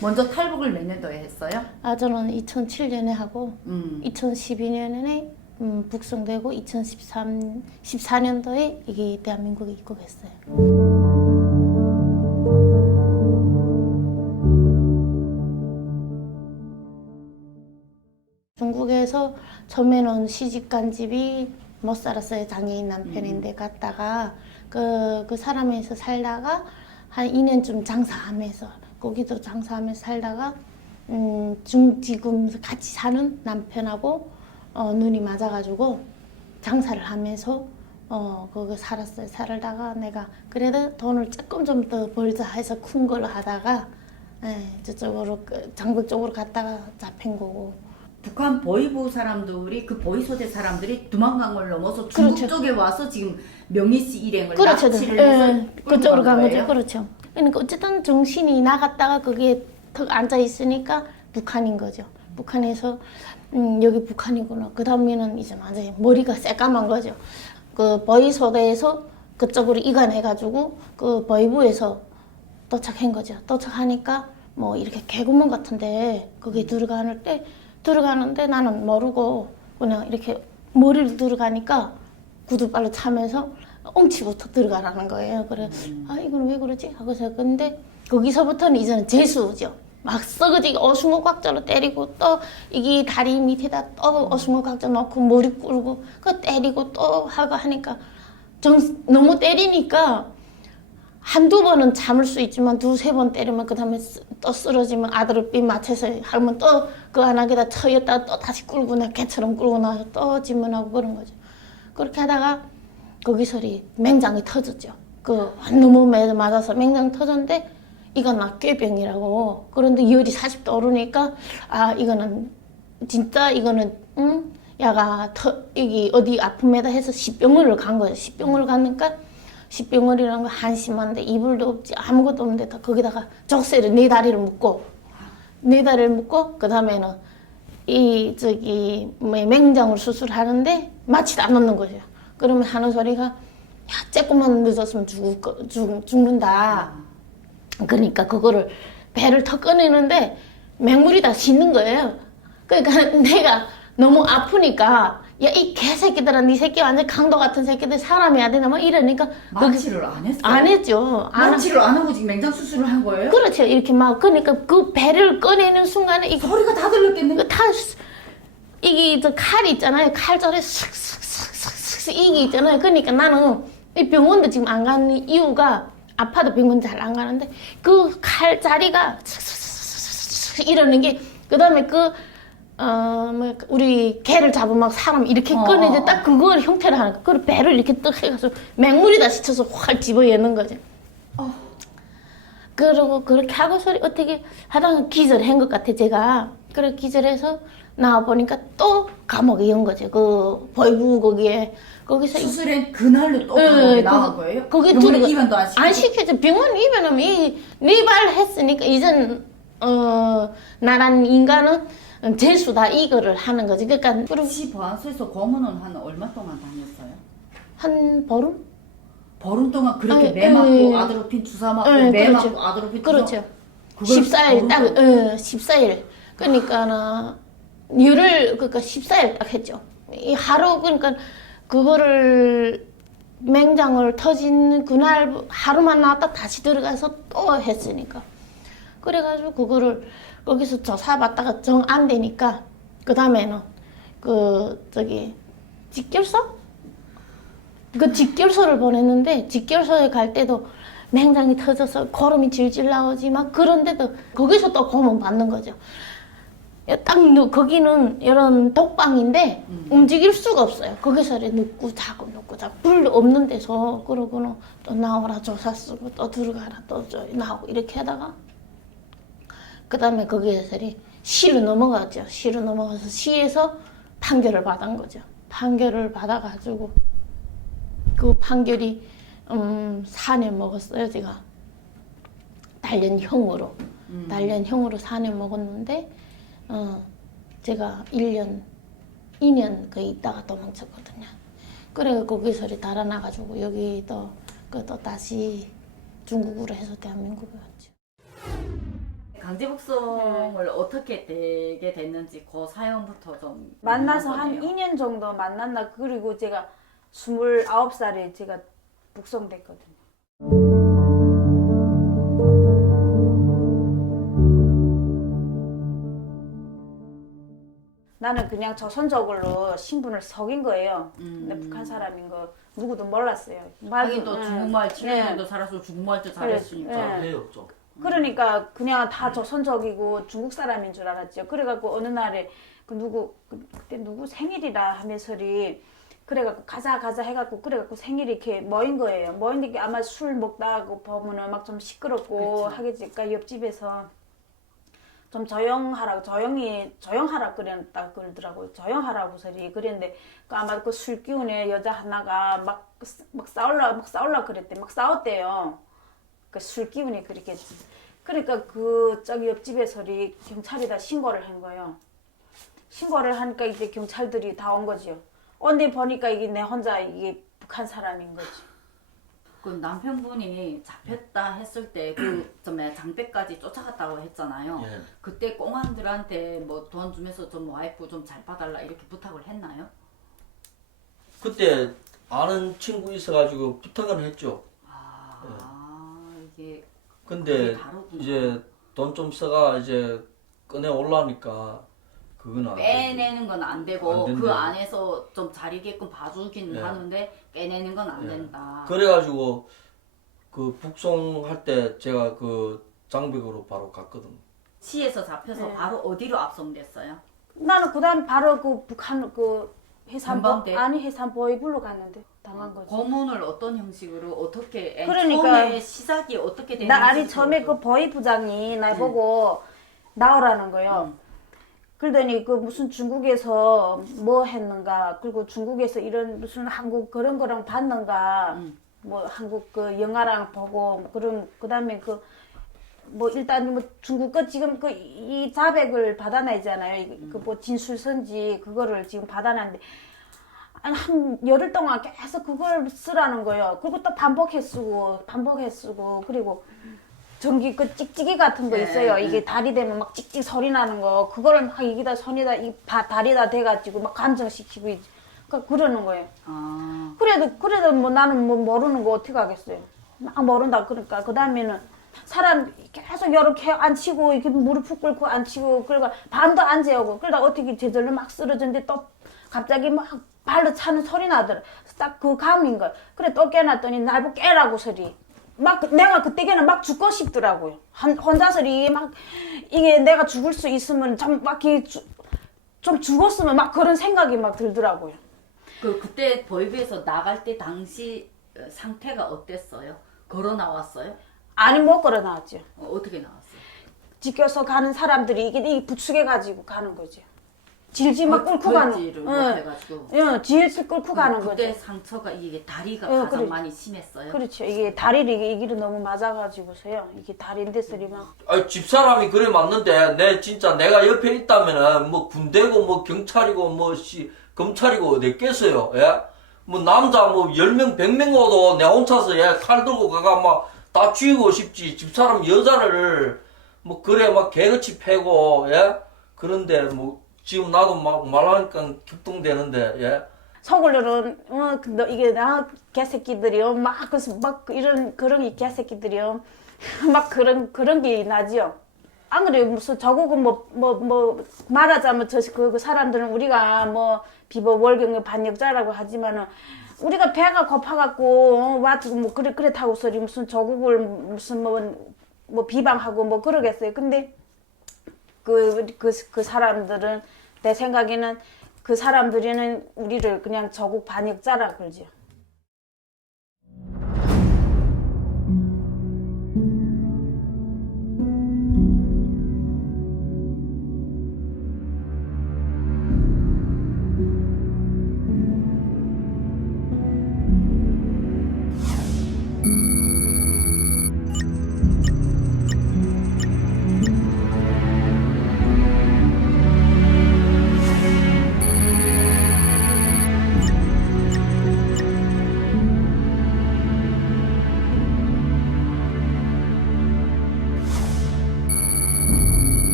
먼저 탈북을 몇 년도에 했어요? 저는 2007년에 하고 2012년에 북송되고 2014년도에 이게 대한민국에 입국했어요. 중국에서 처음에는 시집간 집이 못 살았어요. 장애인 남편인데 갔다가 그 사람에서 살다가 한 2년쯤 장사하면서 거기도 장사하면서 살다가 지금 같이 사는 남편하고 눈이 맞아가지고 장사를 하면서 거기 살았어요. 살다가 내가 그래도 돈을 조금 좀 더 벌자 해서 큰 걸로 하다가 저쪽으로 장북 쪽으로 갔다가 잡힌 거고. 북한 보이부 사람들이 그 보이 소재 사람들이 두만강을 넘어서 중국 그렇죠. 쪽에 와서 지금 명의시 일행을 그렇죠. 납치를 해서 그쪽으로 간 거죠. 거예요? 그렇죠. 그러니까 어쨌든 정신이 나갔다가 거기에 턱 앉아 있으니까 북한인 거죠. 북한에서 여기 북한이구나. 그 다음에는 이제 완전히 머리가 새까만 거죠. 그 보이소대에서 그쪽으로 이관해가지고 그 보이부에서 도착한 거죠. 도착하니까 뭐 이렇게 개구멍 같은데 거기 들어가는데 나는 모르고 그냥 이렇게 머리를 들어가니까 구두발로 차면서 엉치부터 들어가라는 거예요. 그래, 이건 왜 그러지? 하고서 근데 거기서부터는 이제는 재수죠. 막 썩어지게 어수선각자로 때리고 또 이게 다리 밑에다 또 어수선각자 넣고 머리 꿇고 그 때리고 또 하고 하니까 너무 때리니까 한두 번은 참을 수 있지만 두세 번 때리면 그 다음에 또 쓰러지면 아들을 삐 맞춰서 하면 또 그 안에다 터였다가 또 다시 끌고 나 개처럼 끌고 나서 또 질문하고 그런 거죠. 그렇게 하다가 거기서 맹장이 터졌죠. 너무 맞아서 맹장 터졌는데 이건 꾀병이라고. 그런데 열이 40도 오르니까 이거는 진짜 이거는 야가 이게 어디 아픔에다 해서 십병원을 간 거예요. 십병원을 갔으니까 십병원이라는 거 한심한데 이불도 없지 아무것도 없는데 다 거기다가 족쇄를 네 다리를 묶고 그 다음에는 맹장을 수술하는데 마취도 안 넣는 거죠. 그러면 하는 소리가 조금만 늦었으면 죽는다. 그러니까 그거를 배를 턱 꺼내는데 맹물이 다 씻는 거예요. 그러니까 내가 너무 아프니까 이 개새끼들아, 네 새끼 완전 강도 같은 새끼들 사람이야 되나 뭐 이러니까 마취를 안 했어요? 안 했죠. 마취를 안 하고 지금 맹장 수술을 한 거예요? 그렇죠. 이렇게 막 그러니까 그 배를 꺼내는 순간에 소리가 다 들렸겠네. 이게 칼 있잖아요. 칼절에 슥슥슥슥슥 이게 있잖아요. 그러니까 나는 이 병원도 지금 안 가는 이유가 아파도 병원 잘 안 가는데 그 칼자리가 슥슥슥슥 이러는 게 그다음에 우리 개를 잡으면 막 사람 이렇게 꺼내는데 딱 그걸 형태를 하는 거야. 그걸 배를 이렇게 떡 해가지고 맹물이 다 씻혀서 확 집어넣는 거지. 그러고 그렇게 하고 소리 어떻게 하다가 기절한 것 같아 제가. 그래 기절해서 나와보니까 또 감옥에 연 거지. 그 보이부 거기서 수술한 그날로 또 감옥에 나온 거예요? 병원 입원도 안 시켜줘. 병원 입원하면 리발했으니까 이젠 나란 인간은 재수다 이거를 하는 거지. 그러니까 시 보안소에서 검은은 한 얼마 동안 다녔어요? 한 보름? 보름 동안 그렇게 매 맞고 아드로핀 주사 맞고 매 그렇죠. 맞고 아드로핀 주사 그렇죠. 14일 딱 14일. 그러니까 그러니까 14일 딱 했죠. 이 하루 그러니까 그거를 맹장을 터진 그날 하루만 나왔다 다시 들어가서 또 했으니까. 그래가지고 그거를 거기서 조사받다가 정 안 되니까 그 다음에는 직결서? 그 직결서를 보냈는데 직결서에 갈 때도 맹장이 터져서 고름이 질질 나오지 막 그런데도 거기서 또 고문 받는 거죠. 딱 거기는 이런 독방인데 움직일 수가 없어요. 거기서 눕고 자고 불 없는 데서 그러고는 또 나오라 조사 쓰고 또 들어가라 또 나오고 이렇게 하다가 그 다음에 거기에서 시로 넘어갔죠. 시로 넘어가서 시에서 판결을 받은 거죠. 판결을 받아가지고 그 판결이 4년 먹었어요. 제가 단련형으로 4년 먹었는데 제가 2년 거의 있다가 도망쳤거든요. 그래 거기서 달아나가지고 여기 또 다시 중국으로 해서 대한민국에 왔죠. 강제 북송을 어떻게 되게 됐는지 그 사연부터 좀 만나서 한 궁금하네요. 2년 정도 만났나. 그리고 제가 29살에 제가 북송됐거든요. 나는 그냥 조선족으로 신분을 속인 거예요. 근데 북한 사람인 거 누구도 몰랐어요. 하긴 또 응. 중국말 네. 7년도 살아서 중국말도 잘했으니까. 네. 해 없죠. 그러니까 그냥 다 조선족이고 중국 사람인 줄 알았죠. 그래갖고 어느 날에 그때 누구 생일이라 하면서리 그래갖고 가자 해갖고 그래갖고 생일이 이렇게 모인 거예요. 모인데 아마 술 먹다가 보면은 막 좀 시끄럽고 그쵸. 하겠지. 그러니까 옆집에서 좀 조용하라 그랬다 그러더라고요. 조용하라고 소리 그랬는데 아마 그 술 기운에 여자 하나가 막 싸울라 그랬대. 막 싸웠대요. 그 술 기운이 그랬겠지. 그러니까 그 저기 옆집에서 경찰에다 신고를 한 거예요. 신고를 하니까 이제 경찰들이 다 온 거지요. 언니 보니까 이게 내 혼자 이게 북한 사람인 거지. 그 남편분이 잡혔다 했을 때 그 장배까지 쫓아갔다고 했잖아요. 예. 그때 꽁한들한테 뭐 돈 주면서 좀 와이프 좀 잘 봐달라 이렇게 부탁을 했나요? 그때 아는 친구 있어가지고 부탁은 했죠. 이게 근데 그게 다르구나. 이제 돈 좀 써가 이제 꺼내 올라니까 그건 안 되지. 빼내는 건 안 되고 안 된대요. 그 안에서 좀 자리게끔 봐주긴 예. 하는데 빼내는 건 안 예. 된다. 그래가지고 그 북송할 때 제가 그 장벽으로 바로 갔거든. 시에서 잡혀서 네. 바로 어디로 압송됐어요? 나는 그다음 바로 그 북한 그 해산보 전방대? 아니 해산보위부로 갔는데 당한 거지. 고문을 어떤 형식으로 어떻게 그러니까 처음에 시작이 어떻게 되는지 나 아니 처음에 그 보위부장이 날 보고 나오라는 거예요. 그러더니 그 무슨 중국에서 뭐 했는가 그리고 중국에서 이런 무슨 한국 그런 거랑 봤는가 뭐 한국 그 영화랑 보고 그런 그다음에 그 뭐 일단 뭐 중국 거 지금 그 이 자백을 받아내잖아요. 그 뭐 진술서인지 그거를 지금 받아놨는데 한 열흘 동안 계속 그걸 쓰라는 거예요. 그리고 또 반복해 쓰고 그리고 전기 그 찍찍이 같은 거 네, 있어요. 네. 이게 다리 되면 막 찍찍 소리 나는 거 그거를 막 이기다 손에다 다리다 대가지고 막 감정시키고 그러니까 그러는 거예요. 아, 그래도 뭐 나는 뭐 모르는 거 어떻게 하겠어요. 막 모른다 그러니까 그 다음에는 사람 계속 이렇게 앉히고 이렇게 무릎 푹 꿇고 앉히고 그러고 밤도 안 재우고 그러다 어떻게 제절로 막 쓰러졌는데 또 갑자기 막 발로 차는 소리 나더라. 딱 그 감인 거야. 그래 또 깨놨더니 날 깨라고 소리. 막 내가 그때에는 막 죽고 싶더라고요. 혼자서리 막 이게 내가 죽을 수 있으면 좀 죽었으면 막 그런 생각이 막 들더라고요. 그때 보이비에서 나갈 때 당시 상태가 어땠어요? 걸어 나왔어요? 아니 못 걸어 나왔죠. 어떻게 나왔어요? 지켜서 가는 사람들이 이게 부축해 가지고 가는 거죠. 질질 막 끌고 가는. 걸지를 응. 못해가지고. 응, 질질 끌고 가는 그때 거죠. 상처가 이게 다리가 응, 가장 그래. 많이 심했어요. 그렇죠. 이게 다리를 이게 너무 맞아가지고서요. 이게 다리인데 소리 막. 아니 집사람이 그래 맞는데 내 진짜 내가 옆에 있다면은 뭐 군대고 뭐 경찰이고 뭐 검찰이고 어디 있겠어요. 예? 뭐 남자 뭐 10명 100명 오도 내 혼자서 칼 들고 가가 막 다 죽이고 싶지. 집사람 여자를 뭐 그래 막 개같이 패고 예? 그런데 뭐 지금 나도 막 말하니까 격동되는데 예? 속으로는 근데 이게 나 개새끼들이요. 막 그래서 막 이런 그런 이 개새끼들이요. 막 그런 게 나지요. 안 그래요. 무슨 저국은 뭐 말하자면 그 사람들은 우리가 뭐 비버 월경의 반역자라고 하지만은 우리가 배가 고파갖고 와도 뭐 그렇다고 소리 무슨 저국을 무슨 뭐 비방하고 뭐 그러겠어요. 근데 그 사람들은 내 생각에는 그 사람들이는 우리를 그냥 저국 반역자라 그러죠.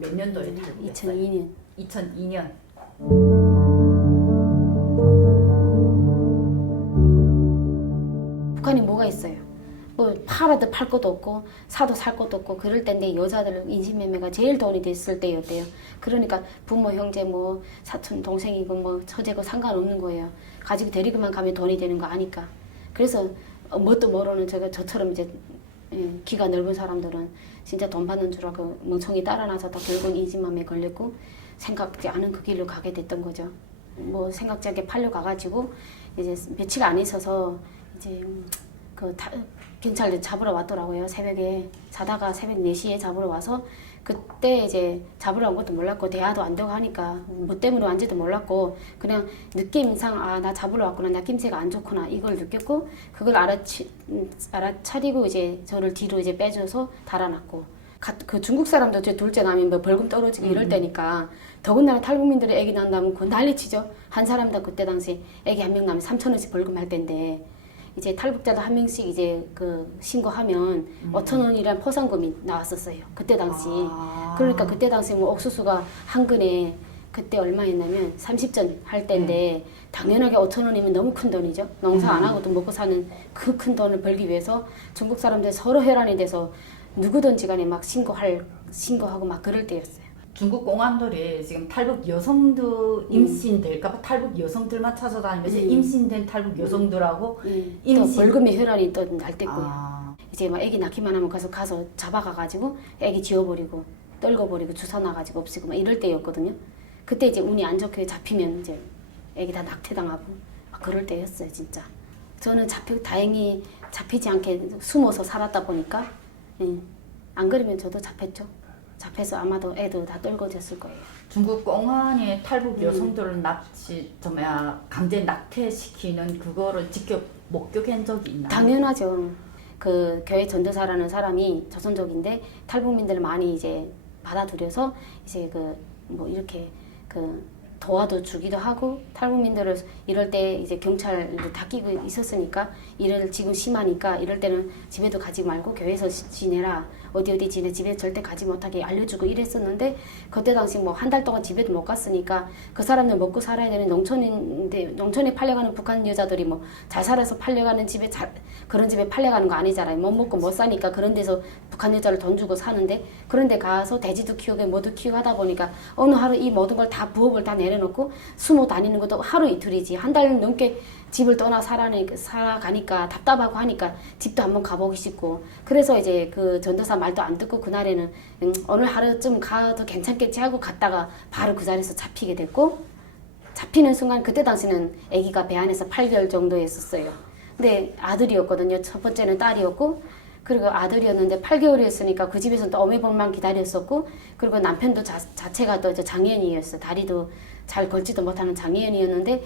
몇 년도에 탈북했어요? 2002년. 2002년. 북한이 뭐가 있어요? 뭐 팔아도 팔 것도 없고 사도 살 것도 없고 그럴 때인데 여자들 인신매매가 제일 돈이 됐을 때였대요. 그러니까 부모 형제 뭐 사촌 동생이고 뭐 처제고 상관없는 거예요. 가지고 데리고만 가면 돈이 되는 거 아니까. 그래서 뭣도 모르는 저처럼 이제 기가 넓은 사람들은 진짜 돈 받는 줄 알고 멍청이 따라 나서다 결국 인신매매에 걸렸고 생각지 않은 그 길로 가게 됐던 거죠. 뭐 생각지 않게 팔려 가가지고 이제 며칠 안 있어서 이제 경찰들 잡으러 왔더라고요. 새벽에 자다가 새벽 4시에 잡으러 와서 그때 이제 잡으러 온 것도 몰랐고 대화도 안 되고 하니까 뭐 때문에 왔는지도 몰랐고 그냥 느낌상 아 나 잡으러 왔구나 나 낌새가 안 좋구나 이걸 느꼈고 그걸 알아차리고 이제 저를 뒤로 이제 빼줘서 달아났고 그 중국 사람도 제 둘째 나면 뭐 벌금 떨어지고 이럴 때니까 더군다나 탈북민들이 애기 난다면 그 난리치죠. 한 사람당 그때 당시 애기 한 명 나면 3,000원씩 벌금 할 텐데 이제 탈북자도 한 명씩 이제 그 신고하면 5,000원이란 포상금이 나왔었어요. 그때 당시. 그러니까 그때 당시 뭐 옥수수가 한 근에 그때 얼마였냐면 30전 할 때인데 당연하게 5,000원이면 너무 큰 돈이죠. 농사 안 하고도 먹고 사는 그 큰 돈을 벌기 위해서 중국 사람들 서로 혈안이 돼서 누구든지 간에 막 신고하고 막 그럴 때였어요. 중국 공안들이 지금 탈북 여성들 임신될까봐 탈북 여성들만 찾아다니면서 임신된 탈북 여성들하고 또 벌금의 혈안이 또 날 때고요. 아. 이제 막 애기 낳기만 하면 가서 잡아가가지고 애기 지워버리고 떨궈버리고 주사 놔가지고 없애고 막 이럴 때였거든요. 그때 이제 운이 안 좋게 잡히면 이제 애기 다 낙태당하고 막 그럴 때였어요 진짜. 저는 다행히 잡히지 않게 숨어서 살았다 보니까 안 그러면 저도 잡혔죠. 잡혀서 아마도 애도 다 떨궈졌을 거예요. 중국 공안이 탈북 여성들을 강제 낙태시키는 그거를 직접 목격한 적이 있나요? 당연하죠. 그 교회 전도사라는 사람이 조선족인데 탈북민들을 많이 이제 받아들여서 이제 뭐 이렇게 도와도 주기도 하고 탈북민들을 이럴 때 이제 경찰도 다 끼고 있었으니까 이럴 지금 심하니까 이럴 때는 집에도 가지 말고 교회에서 지내라 어디 지내 집에 절대 가지 못하게 알려주고 이랬었는데 그때 당시 뭐 한 달 동안 집에도 못 갔으니까 그 사람들 먹고 살아야 되는 농촌인데 농촌에 팔려가는 북한 여자들이 뭐 잘 살아서 팔려가는 집에 그런 집에 팔려가는 거 아니잖아요. 못 먹고 못 사니까 그런 데서 북한 여자를 돈 주고 사는데 그런 데 가서 돼지도 키우고 뭐도 키우고 하다 보니까 어느 하루 이 모든 걸 다 부업을 다 내려놓고 숨어 다니는 것도 하루 이틀이지 한 달 넘게 집을 떠나 살아가니까 답답하고 하니까 집도 한번 가보기 싶고 그래서 이제 그 전도사 말도 안 듣고 그날에는 오늘 하루쯤 가도 괜찮겠지 하고 갔다가 바로 그 자리에서 잡히게 됐고 잡히는 순간 그때 당시는 아기가 배 안에서 8개월 정도였었어요. 근데 아들이었거든요. 첫 번째는 딸이었고 그리고 아들이었는데 8개월이었으니까 그 집에서는 또 어메벌만 기다렸었고 그리고 남편도 자체가 또 이제 장애인이었어요. 다리도 잘 걷지도 못하는 장애인이었는데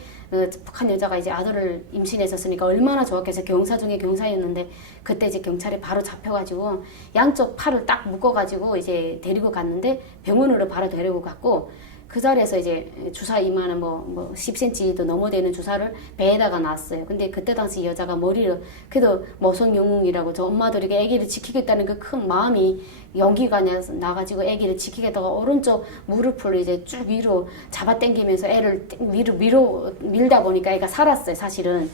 북한 여자가 이제 아들을 임신했었으니까 얼마나 좋았겠어요. 경사 중에 경사였는데 그때 이제 경찰에 바로 잡혀가지고 양쪽 팔을 딱 묶어가지고 이제 데리고 갔는데 병원으로 바로 데리고 갔고 그 자리에서 이제 주사 이만한 뭐 10cm도 넘어 되는 주사를 배에다가 놨어요. 근데 그때 당시 여자가 머리를 그래도 모성 영웅이라고 저 엄마들에게 아기를 지키겠다는 그 큰 마음이 용기가 나가지고 아기를 지키겠다가 오른쪽 무릎을 이제 쭉 위로 잡아당기면서 애를 위로 밀다 보니까 애가 살았어요. 사실은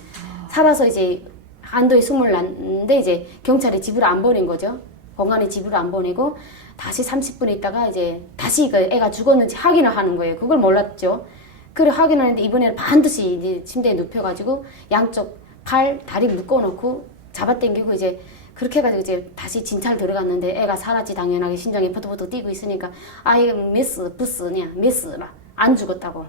살아서 이제 안도에 숨을 났는데 이제 경찰이 집으로 안 보낸 거죠. 공안이 집으로 안 보내고 다시 30분 있다가 이제 다시 그 애가 죽었는지 확인을 하는 거예요. 그걸 몰랐죠. 그걸 확인하는데 이번에는 반드시 이제 침대에 눕혀가지고 양쪽 팔, 다리 묶어놓고 잡아당기고 이제 그렇게 해가지고 이제 다시 진찰 들어갔는데 애가 살았지 당연하게 심장이 퍼덕퍼덕 뛰고 있으니까 아이 부스냐 미스라 안 죽었다고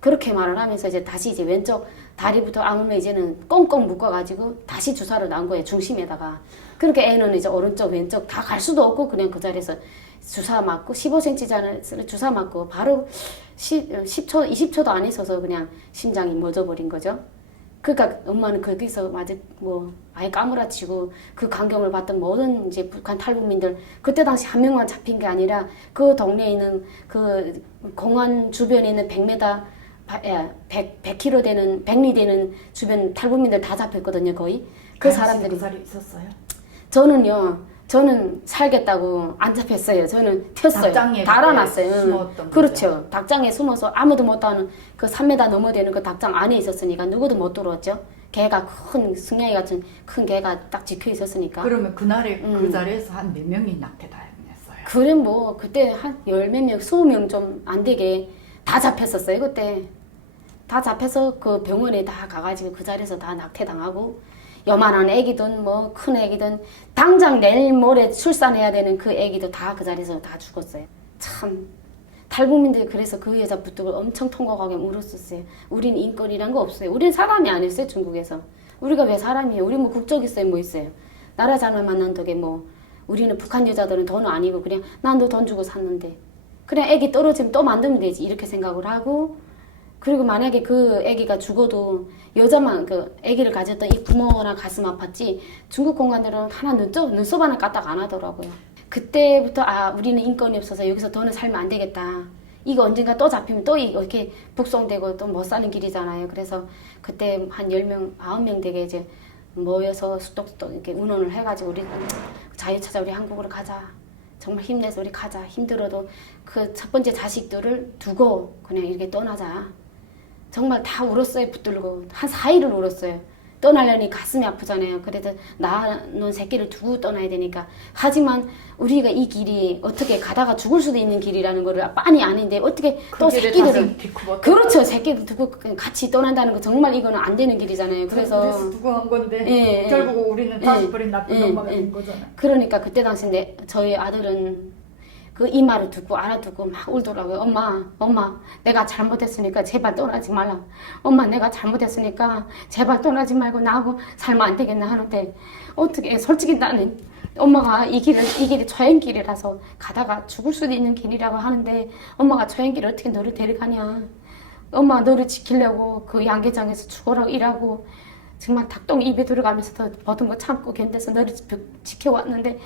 그렇게 말을 하면서 이제 다시 이제 왼쪽 다리부터 아무면 이제는 꽁꽁 묶어가지고 다시 주사를 놔은 거예요. 중심에다가. 그렇게 애는 이제 오른쪽 왼쪽 다 갈 수도 없고 그냥 그 자리에서 주사 맞고 15cm 주사 맞고 바로 10초 20초도 안 있어서 그냥 심장이 멎어버린 거죠. 그러니까 엄마는 거기서 아예 까무라치고 그 광경을 봤던 모든 이제 북한 탈북민들 그때 당시 한 명만 잡힌 게 아니라 그 동네에 있는 그 공안 주변에 있는 100m 100km 되는 100리 되는 주변 탈북민들 다 잡혔거든요. 거의 그 사람들이 그 자리에 있었어요? 저는요 저는 살겠다고 안 잡혔어요. 저는 튀었어요. 닭장에 달아놨어요. 숨었던 그렇죠. 거죠. 닭장에 숨어서 아무도 못하는 그 3m 넘어 되는 그 닭장 안에 있었으니까 누구도 못 들어왔죠. 개가 큰 승냥이 같은 큰 개가 딱 지켜 있었으니까. 그러면 그날에 그 자리에서 한 몇 명이 낙태당했어요? 그래 뭐 그때 한 열 몇 명, 20명 좀 안 되게 다 잡혔었어요. 그때 다 잡혀서 그 병원에 다 가가지고 그 자리에서 다 낙태당하고 요만한 애기든 뭐 큰 애기든 당장 내일 모레 출산해야 되는 그 애기도 다 그 자리에서 다 죽었어요. 참 탈북민들이 그래서 그 여자 붙들고 엄청 통곡하게 울었었어요. 우린 인권이란 거 없어요. 우린 사람이 아니었어요. 중국에서. 우리가 왜 사람이에요? 우리 뭐 국적 있어요? 뭐 있어요? 나라 잘 만난 덕에 뭐 우리는 북한 여자들은 돈 아니고 그냥 난 너 돈 주고 샀는데 그냥 애기 떨어지면 또 만들면 되지 이렇게 생각을 하고 그리고 만약에 그 애기가 죽어도 여자만 그 애기를 가졌던 이 부모나 가슴 아팠지 중국 공안들은 하나 눈썹 하나 까딱 안 하더라고요. 그때부터 아 우리는 인권이 없어서 여기서 더는 살면 안 되겠다. 이거 언젠가 또 잡히면 또 이렇게 북송되고 또 못 사는 길이잖아요. 그래서 그때 한 10명, 9명 되게 이제 모여서 수독수독 이렇게 운원을 해가지고 우리 자유 찾아 우리 한국으로 가자. 정말 힘내서 우리 가자. 힘들어도 그 첫 번째 자식들을 두고 그냥 이렇게 떠나자. 정말 다 울었어요. 붙들고 한 4일을 울었어요. 떠나려니 가슴이 아프잖아요. 그래도 낳아놓은 새끼를 두고 떠나야 되니까. 하지만 우리가 이 길이 어떻게 가다가 죽을 수도 있는 길이라는 거를 빤히 아는데 어떻게 또 새끼들을 그렇죠. 새끼들 두고 같이 떠난다는 거 정말 이거는 안 되는 길이잖아요. 그래서 두고 한 건데 예, 결국 우리는 다시 버린 나쁜 예, 엄마가 예. 된 거잖아요. 그러니까 그때 당시 저희 아들은 그 이 말을 듣고 알아두고 막 울더라고요. 엄마, 내가 잘못했으니까 제발 떠나지 말라. 엄마, 내가 잘못했으니까 제발 떠나지 말고 나하고 살면 안 되겠나 하는데 어떻게 솔직히 나는 엄마가 이 길이 초행길이라서 가다가 죽을 수도 있는 길이라고 하는데 엄마가 초행길을 어떻게 너를 데려가냐. 엄마 너를 지키려고 그 양계장에서 죽어라고 일하고 정말 닭똥 입에 들어가면서 더 모든 거 참고 견뎌서 너를 지켜왔는데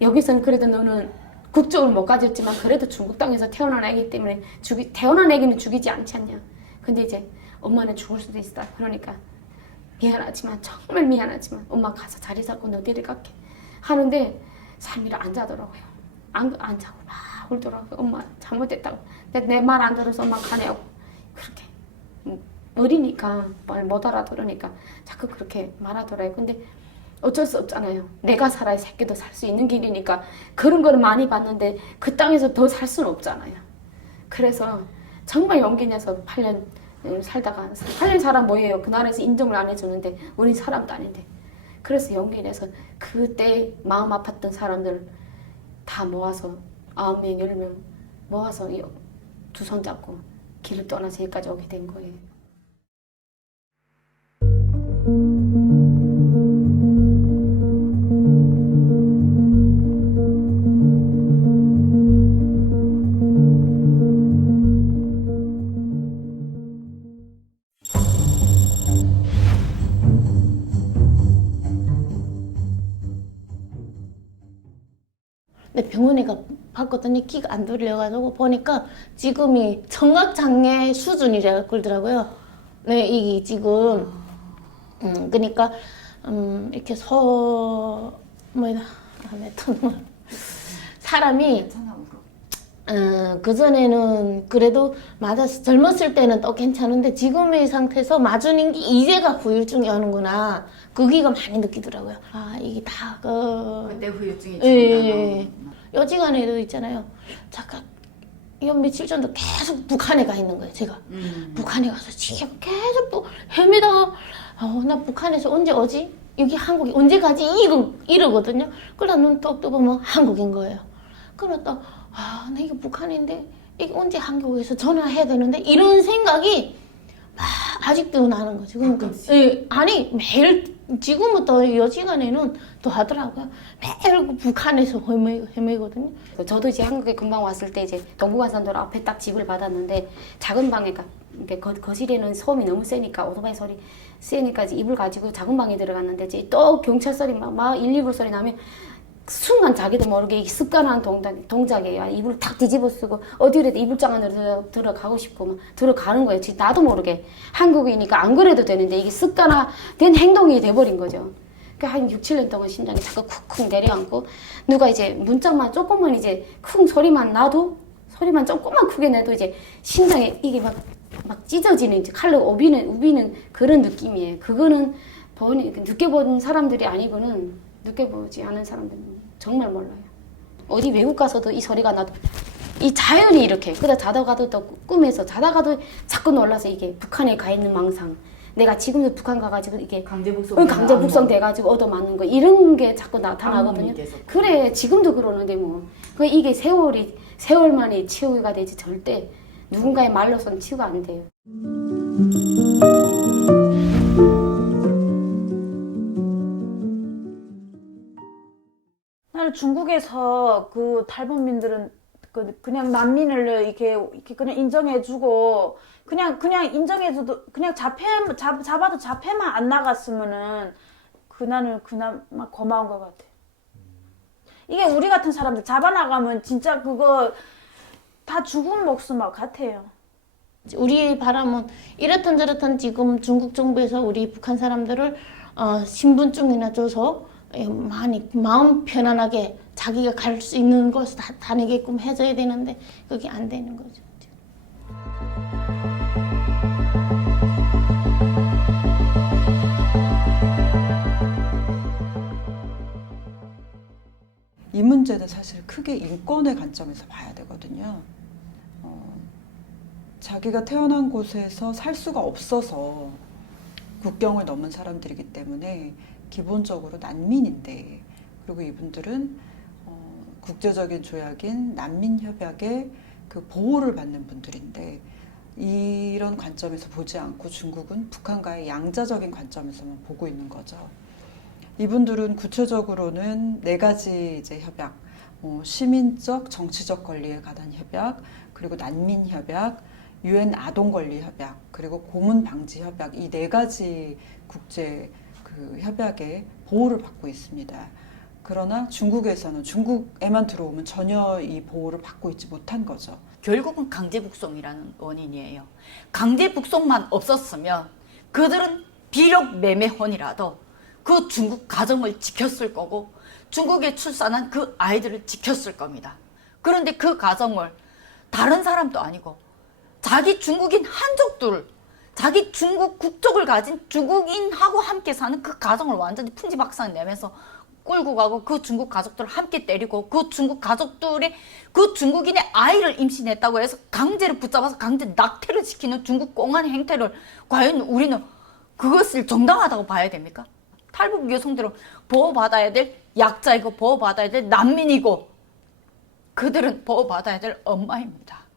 여기서는 그래도 너는 국적을 못 가졌지만 그래도 중국 땅에서 태어난 애기 때문에 태어난 애기는 죽이지 않지 않냐. 근데 이제 엄마는 죽을 수도 있다. 그러니까 미안하지만 정말 미안하지만 엄마 가서 자리 잡고 너 데려갈게 하는데 3일 안 자더라고요. 안 자고 막 울더라고요. 엄마 잘못했다고. 내 말 안 들어서 엄마 가냐고. 그렇게 어리니까 말 못 알아들으니까 자꾸 그렇게 말하더라고요. 근데 어쩔 수 없잖아요. 내가 살아야 새끼도 살 수 있는 길이니까 그런 거를 많이 봤는데 그 땅에서 더 살 수는 없잖아요. 그래서 정말 용기 내서 8년 살다가 8년 살아 뭐예요. 그 나라에서 인정을 안 해주는데 우린 사람도 아닌데 그래서 용기 내서 그때 마음 아팠던 사람들 다 모아서 9명, 10명 모아서 두 손 잡고 길을 떠나서 여기까지 오게 된 거예요. 근데 병원에 봤거든요. 끼가 안 들려가지고 보니까 지금이 청각장애 수준이라 그러더라고요. 네, 이게 지금 그러니까 이렇게 사람이 그전에는 그래도 맞아서 젊었을 때는 또 괜찮은데 지금의 상태에서 맞은 게 이제가 후유증이 오는구나. 그기가 많이 느끼더라고요. 아, 이게 다 그때 후유증이 예. 여지간에도 있잖아요. 잠깐 이 며칠 전도 계속 북한에 가 있는 거예요. 제가 북한에 가서 지금 계속 또 헤매다가 나 북한에서 언제 오지? 여기 한국이 언제 가지? 이러거든요. 그러다 눈 똑 뜨보면 한국인 거예요. 그러다 또 나 이거 북한인데 이게 언제 한국에서 전화해야 되는데 이런 생각이 막 아직도 나는 거죠. 그러니까 예, 아니 매일 지금부터 여지간에는 또 하더라고요. 매일 북한에서 헤매거든요. 저도 이제 한국에 금방 왔을 때 이제 동부간선도로 앞에 딱 집을 받았는데 작은 방에 거실에는 소음이 너무 세니까 오토바이 소리 세니까 이제 이불 가지고 작은 방에 들어갔는데 이제 또 경찰 소리 막 119 소리 나면 순간 자기도 모르게 습관한 동작이에요. 이불을 탁 뒤집어 쓰고 어디라도 이불장 안으로 들어가고 싶고 막 들어가는 거예요. 나도 모르게 한국이니까 안 그래도 되는데 이게 습관화된 행동이 돼버린 거죠. 한 6, 7년 동안 심장이 자꾸 쿵쿵 내려앉고 누가 이제 문짝만 조금만 이제 쿵 소리만 나도 소리만 조금만 크게 내도 이제 심장에 이게 막 찢어지는 이제 칼로 우비는 그런 느낌이에요. 그거는 느껴본 사람들이 아니고는 느껴보지 않은 사람들은 정말 몰라요. 어디 외국 가서도 이 소리가 나도 이 자연이 이렇게 그러다 자다가도 또 꿈에서 자다가도 자꾸 놀라서 이게 북한에 가 있는 망상 내가 지금도 북한 가가지고 이게 강제 북송 강제 북송 돼가지고 얻어맞는 거 이런 게 자꾸 나타나거든요. 악몽이 돼서. 그래 지금도 그러는데 뭐 이게 세월만이 치유가 되지 절대 누군가의 말로서는 치유가 안 돼요. 나는 중국에서 그 탈북민들은 그냥 난민을 이렇게 그냥 인정해주고 그냥 인정해줘도 그냥 잡아도 잡혀만 안 나갔으면은 나는 그나마 고마운 것 같아. 이게 우리 같은 사람들 잡아나가면 진짜 그거 다 죽은 목숨 같아요. 우리 바람은 이렇든 저렇든 지금 중국 정부에서 우리 북한 사람들을 신분증이나 줘서 많이 마음 편안하게 자기가 갈 수 있는 곳 다니게끔 해줘야 되는데 그게 안 되는 거죠. 이 문제는 사실 크게 인권의 관점에서 봐야 되거든요. 자기가 태어난 곳에서 살 수가 없어서 국경을 넘은 사람들이기 때문에 기본적으로 난민인데, 그리고 이분들은 국제적인 조약인 난민협약의 그 보호를 받는 분들인데, 이런 관점에서 보지 않고 중국은 북한과의 양자적인 관점에서만 보고 있는 거죠. 이분들은 구체적으로는 4가지 이제 협약, 시민적, 정치적 권리에 관한 협약, 그리고 난민 협약, UN 아동 권리 협약, 그리고 고문 방지 협약, 이 4가지 국제 그 협약의 보호를 받고 있습니다. 그러나 중국에서는 중국에만 들어오면 전혀 이 보호를 받고 있지 못한 거죠. 결국은 강제 북송이라는 원인이에요. 강제 북송만 없었으면 그들은 비록 매매혼이라도 그 중국 가정을 지켰을 거고 중국에 출산한 그 아이들을 지켰을 겁니다. 그런데 그 가정을 다른 사람도 아니고 자기 중국인 한족들, 자기 중국 국적을 가진 중국인하고 함께 사는 그 가정을 완전히 풍지박산 내면서 끌고 가고 그 중국 가족들을 함께 때리고 그 중국 가족들의 그 중국인의 아이를 임신했다고 해서 강제로 붙잡아서 강제 낙태를 시키는 중국 공안의 행태를 과연 우리는 그것을 정당하다고 봐야 됩니까? 탈북 여성들은 보호받아야 될 약자이고 보호받아야 될 난민이고 그들은 보호받아야 될 엄마입니다.